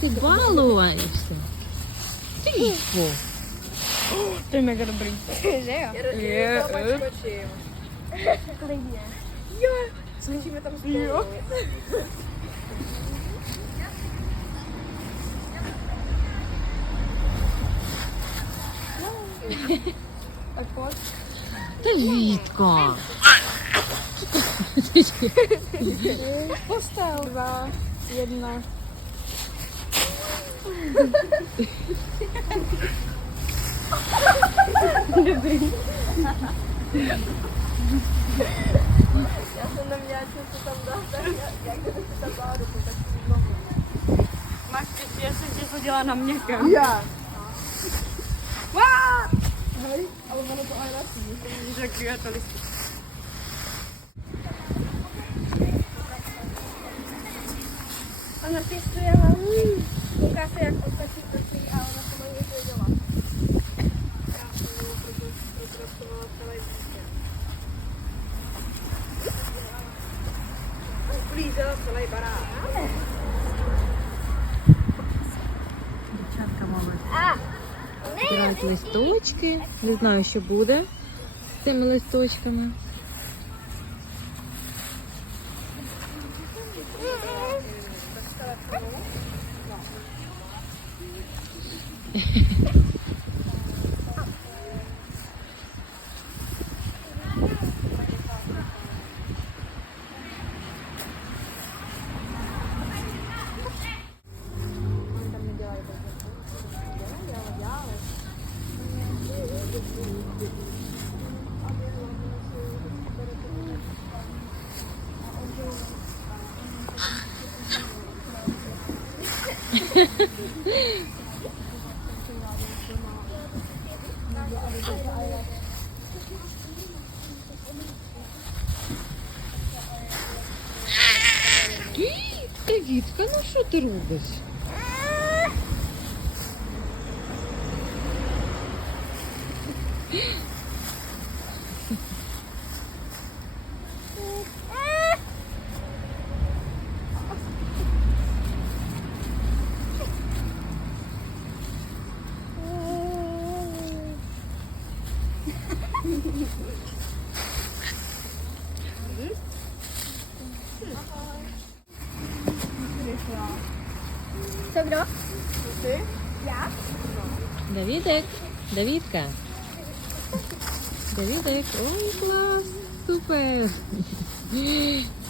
Ти балуєшся. Ти що? Ти мега добрий. Є. Скільки ми там стоїмо? Так от. Та Вітка. Поставив. Два. Jedna. Я се нам'ячу, що там да, як я там бару, то так знову. Макс, я ще ходила на м'яке. Я. Гай, але в мене то айрасі. Вже квітались. Вона Дівчатка мама. Збирають листочки. Не знаю, що буде з цими листочками. Вітка, ну що ти робиш? Що бро? Ти? Я? Давідик, Давідка. Давідик, ой, клас, супер.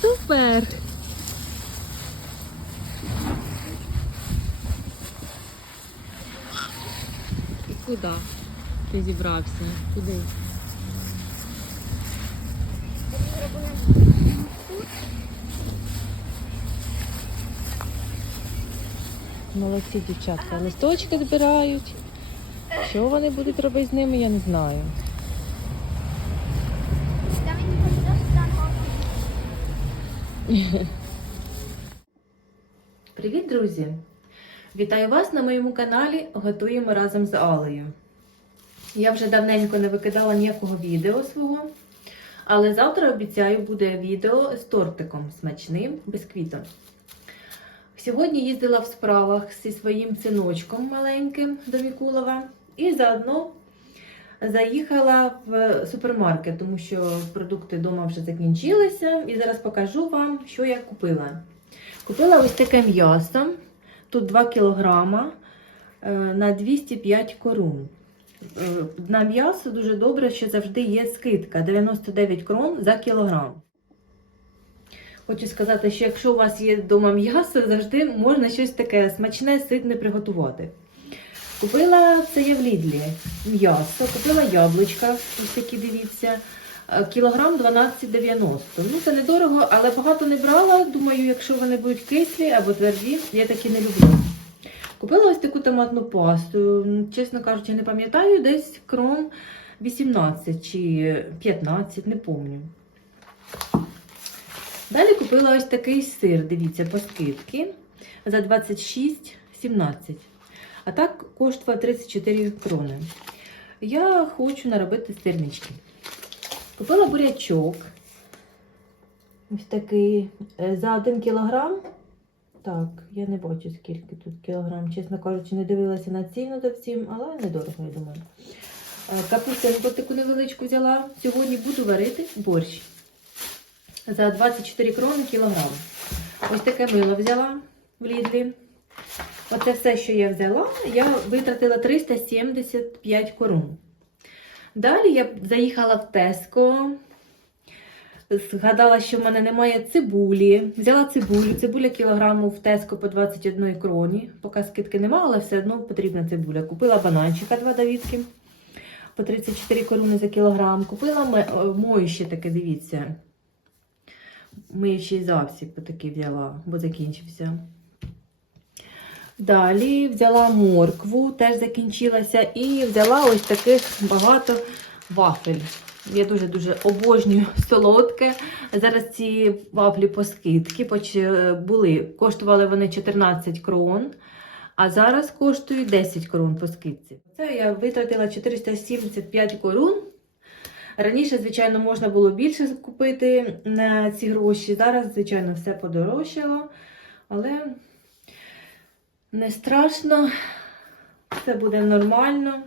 Супер. І куди ти зібрався? Куди? Молодці дівчатка. Листочки збирають. Що вони будуть робити з ними, я не знаю. Привіт, друзі! Вітаю вас на моєму каналі Готуємо разом з Алею. Я вже давненько не викидала ніякого відео свого, але завтра обіцяю буде відео з тортиком смачним, бісквітом. Сьогодні їздила в справах зі своїм синочком маленьким до Мікулова і заодно заїхала в супермаркет, тому що продукти вдома вже закінчилися. І зараз покажу вам, що я купила. Купила ось таке м'ясо. Тут 2 кілограма е, на 205 корун. Е, На м'ясо дуже добре, що завжди є скидка 99 крон за кілограм. Хочу сказати, що якщо у вас є вдома м'ясо, завжди можна щось таке смачне, ситне приготувати. Купила це я в Лідлі м'ясо, купила яблучка, ось такі дивіться, е, кілограм 12,90. Ну, це недорого, але багато не брала. Думаю, якщо вони будуть кислі або тверді, я такі не люблю. Купила ось таку томатну пасту. Чесно кажучи, не пам'ятаю, десь кром 18 чи 15, не пам'ятаю. Далі купила ось такий сир, дивіться, по скидки за 26,17. А так коштує 34 крони. Я хочу наробити сирнички. Купила бурячок. Ось такий е, за 1 кілограм Так, я не бачу скільки тут кілограм. Чесно кажучи, не дивилася на ціну за всім, але недорого, я думаю. Е, Капустинку таку невеличку взяла. Сьогодні буду варити борщ. За 24 крони кілограм. Ось таке мило взяла в Лідлі. Оце все, що я взяла, я витратила 375 корон. Далі я заїхала в Теско. Згадала, що в мене немає цибулі. Взяла цибулю. Цибуля кілограму в Теско по 21 кроні. Поки скидки немає, але все одно потрібна цибуля. Купила бананчика два давідки по 34 корони за кілограм. Купила моюще таке, дивіться. Миючий засіб такий взяла, бо закінчився. Далі взяла моркву, теж закінчилася, і взяла ось таких багато вафель. Я дуже-дуже обожнюю солодке. Зараз ці вафлі по скидки були. Коштували вони 14 крон, а зараз коштують 10 крон по скидці. Це я витратила 475 корон. Раніше, звичайно, можна було більше купити на ці гроші. Зараз, звичайно, все подорожчало, але не страшно, все буде нормально,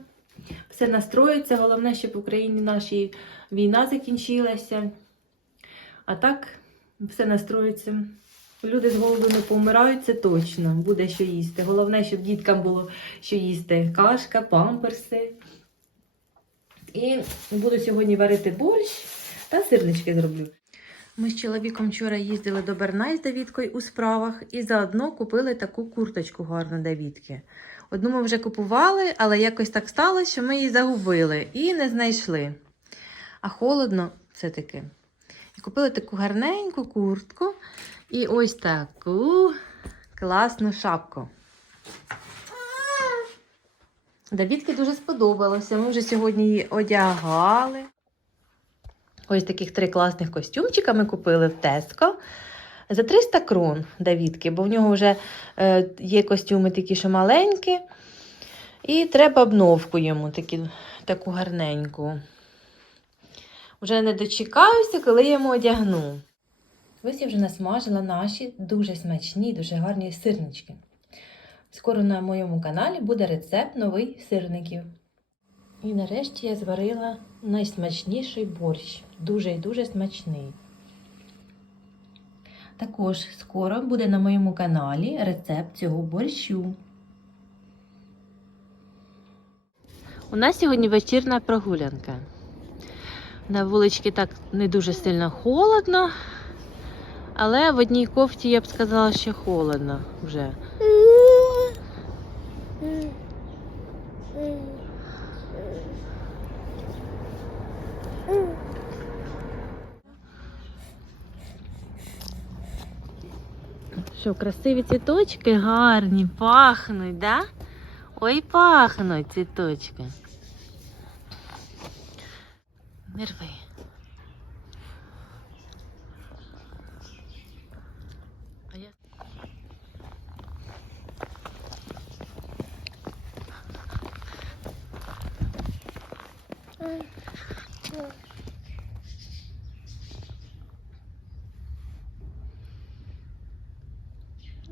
все настроїться. Головне, щоб в Україні нашій війна закінчилася. А так, все настроїться. Люди з голоду не помирають, це точно, буде що їсти. Головне, щоб діткам було що їсти. Кашка, памперси. І буду сьогодні варити борщ та сирнички зроблю. Ми з чоловіком вчора їздили до Бернай з Давідкою у справах і заодно купили таку курточку гарну Давідки. Одну ми вже купували, але якось так сталося, що ми її загубили і не знайшли. А холодно все-таки. І купили таку гарненьку куртку і ось таку класну шапку. Давідки дуже сподобалося. Ми вже сьогодні її одягали. Ось таких три класних костюмчика ми купили в Теско. За 300 крон Давідки, бо в нього вже е, є костюми такі, що маленькі. І треба обновку йому такі, таку гарненьку. Вже не дочекаюся, коли я йому одягну. Ось я вже насмажила наші дуже смачні, дуже гарні сирнички. Скоро на моєму каналі буде рецепт новий сирників. І нарешті я зварила найсмачніший борщ. Дуже і дуже смачний. Також скоро буде на моєму каналі рецепт цього борщу. У нас сьогодні вечірня прогулянка. На вуличці так не дуже сильно холодно, але в одній кофті я б сказала, що холодно вже. Що, красиві цвіточки гарні, пахнуть, да? Ой, пахнуть цвіточки. Не рви. А я...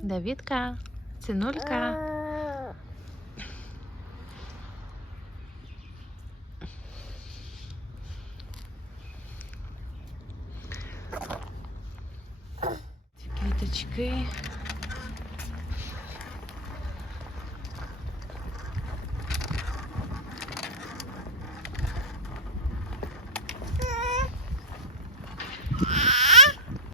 Давідка, синулька. Ці квіточки.